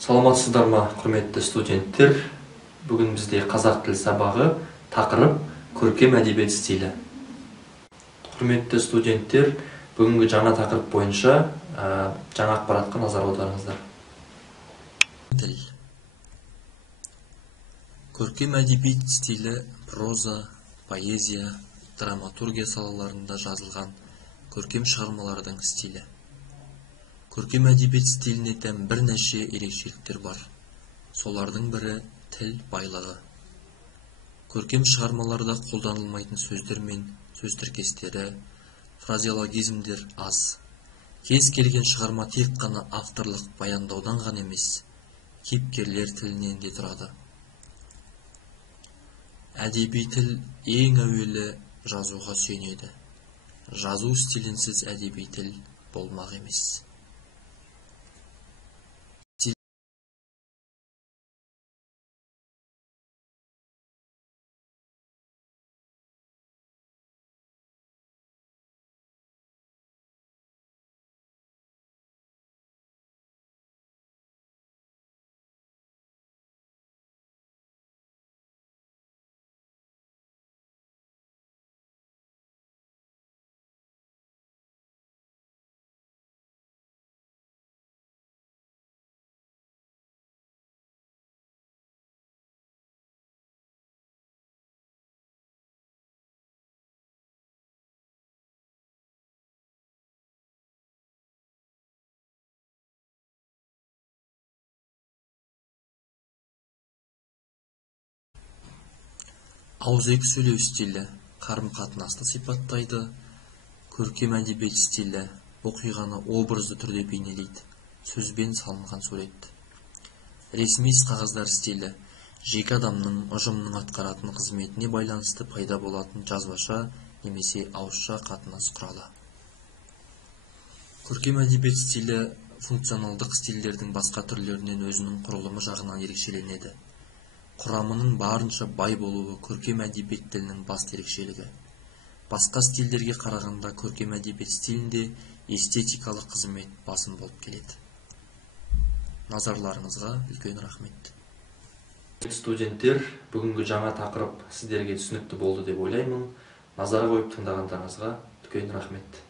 Саламатсыздар ма, құрметті студенттер? Бүгін бізде қазақ тіл сабағы, тақырып көркем әдебиет стилі. Құрметті студенттер, бүгінгі жаңа тақырып бойынша жаңа ақпаратқа назар аударыңыздар. Тіл. Көркем әдебиет стилі проза, поэзия, драматургия салаларында жазылған көркем шығармалардың стилі. Көркем әдебиет стиліне тән бірнеше ерекшеліктер бар. Солардың бірі тіл байлығы. Көркем шығармаларда қолданылмайтын сөздер мен сөз тіркестері, фразеологизмдер аз. Кез келген шығарма тек қана авторлық баяндаудан ғана емес, кейіпкерлер тілінен де тұрады. Әдеби тіл ең әуелі жазуға сүйенеді. Жазу стилінсіз әдеби тіл болмақ емес. Ауызекі сөйлеу стилі қарым-қатынасты сипаттайды. Көркем әдебиет стилі оқиғаны образды түрде бейнелейді, сөзбен салынған сурет. Ресми қағаздар стилі жеке адамның, ұжымның атқаратын қызметіне байланысты пайда болатын жазбаша немесе ауызша қатынас құралы. Көркем әдебиет стилі функционалдық стильдердің басқа түрлерінен өзінің құрылымы жағынан ерекшеленеді. Құрамының барынша бай болуы көркем әдебиет тілінің басты ерекшелігі. Басқа стильдерге қарағанда көркем әдебиет стилінде эстетикалық қызмет басым болып келеді. Назарларыңызға үлкен рахмет. Студенттер, бүгінгі жаңа тақырып сіздерге түсінікті болды деп ойлаймын. Назар қойып тыңдағандарыңызға үлкен рахмет.